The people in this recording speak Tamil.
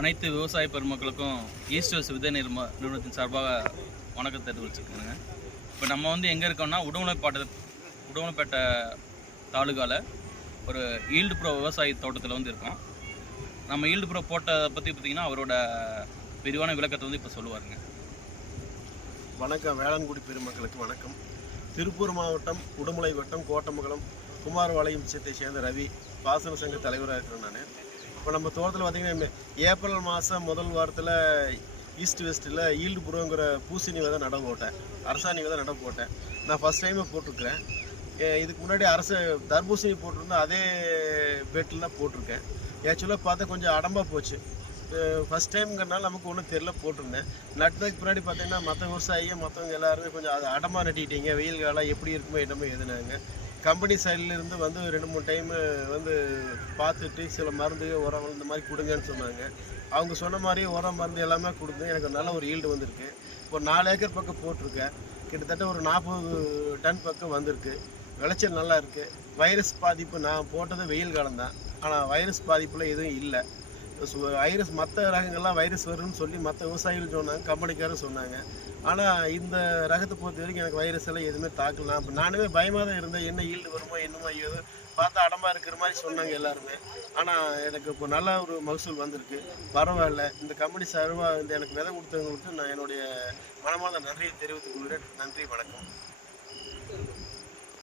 அனைத்து விவசாய பெருமக்களுக்கும் ஈஸ்ட் வெஸ்ட் விதை நிறுவனத்தின் சார்பாக வணக்கத்தை தெரிவிச்சுக்கோங்க. இப்போ நம்ம எங்கே இருக்கோம்னா உடுமலைப்பேட்டை தாலுகாவில் ஒரு ஈல்டு ப்ரோ விவசாய தோட்டத்தில் இருக்கோம். நம்ம ஈல்டு ப்ரோ போட்டதை பற்றி பார்த்திங்கன்னா அவரோட விரிவான விளக்கத்தை இப்போ சொல்லுவாருங்க. வணக்கம். வேளாண்குடி பெருமக்களுக்கு வணக்கம். திருப்பூர் மாவட்டம் உடுமலை வட்டம் கோட்டமங்கலம் குமாரபாளையம் விஷயத்தை சேர்ந்த ரவி பாசன சங்க தலைவராக இருக்கிறேன் நான். இப்போ நம்ம தோட்டத்தில் பார்த்திங்கன்னா ஏப்ரல் மாதம் முதல் வாரத்தில் ஈஸ்ட் வெஸ்ட்டில் ஈல்டு ப்ரோங்கிற பூசணி விதை நட போட்டேன், அரசாணி விதை நட போட்டேன். நான் ஃபஸ்ட் டைமாக போட்டிருக்கிறேன். இதுக்கு முன்னாடி தர்பூசணி போட்டிருந்தேன், அதே பெட்டில் தான் போட்டிருக்கேன். ஆக்சுவலாக பார்த்தா கொஞ்சம் அடம்பாக போச்சு. ஃபஸ்ட் டைம்ங்கிறனால நமக்கு ஒன்றும் தெரியல, போட்டிருந்தேன். நட்டதுக்கு முன்னாடி பார்த்தீங்கன்னா மற்ற விவசாயிங்க மற்றவங்க எல்லாருமே கொஞ்சம் அது அடமாக நட்டிக்கிட்டீங்க, வெயில் காலம் எப்படி இருக்குமோ என்னமோ எதுனாங்க. கம்பெனி சைட்லேருந்து 2-3 டைமு பார்த்துட்டு சில மருந்து உரம் இந்த மாதிரி கொடுங்கன்னு சொன்னாங்க. அவங்க சொன்ன மாதிரி உரம் மருந்து எல்லாமே கொடுத்து எனக்கு நல்ல ஒரு ஈல்டு வந்திருக்கு. ஒரு 4 ஏக்கர் பக்கம் போட்டிருக்கேன். கிட்டத்தட்ட ஒரு 40 டன் பக்கம் வந்திருக்கு. விளைச்சல் நல்லா இருக்குது. வைரஸ் பாதிப்பு நான் போட்டது வெயில் காலம்தான், ஆனால் வைரஸ் பாதிப்பில் எதுவும் இல்லை. வைரஸ் மற்ற ரகங்கள்லாம் வைரஸ் வரும்னு சொல்லி மற்ற விவசாயிகள் சொன்னாங்க, கம்பெனிக்காரும் சொன்னாங்க. ஆனால் இந்த ரகத்தை பொறுத்த வரைக்கும் எனக்கு வைரஸ் எல்லாம் எதுவுமே தாக்கலாம். அப்போ நானுமே பயமாக தான் இருந்தேன், என்ன ஈல்டு வருமோ என்னமோ ஏதோ பார்த்தா அடமாக இருக்கிற மாதிரி சொன்னாங்க எல்லாருமே. ஆனால் எனக்கு இப்போ நல்ல ஒரு மகசூல் வந்திருக்கு, பரவாயில்ல. இந்த கம்பெனி சார்பாக எனக்கு விதை கொடுத்தவங்களுக்கு நான் என்னுடைய மனமார்ந்த நன்றியை தெரிவித்துக் கொள்கிறேன். நன்றி, வணக்கம்.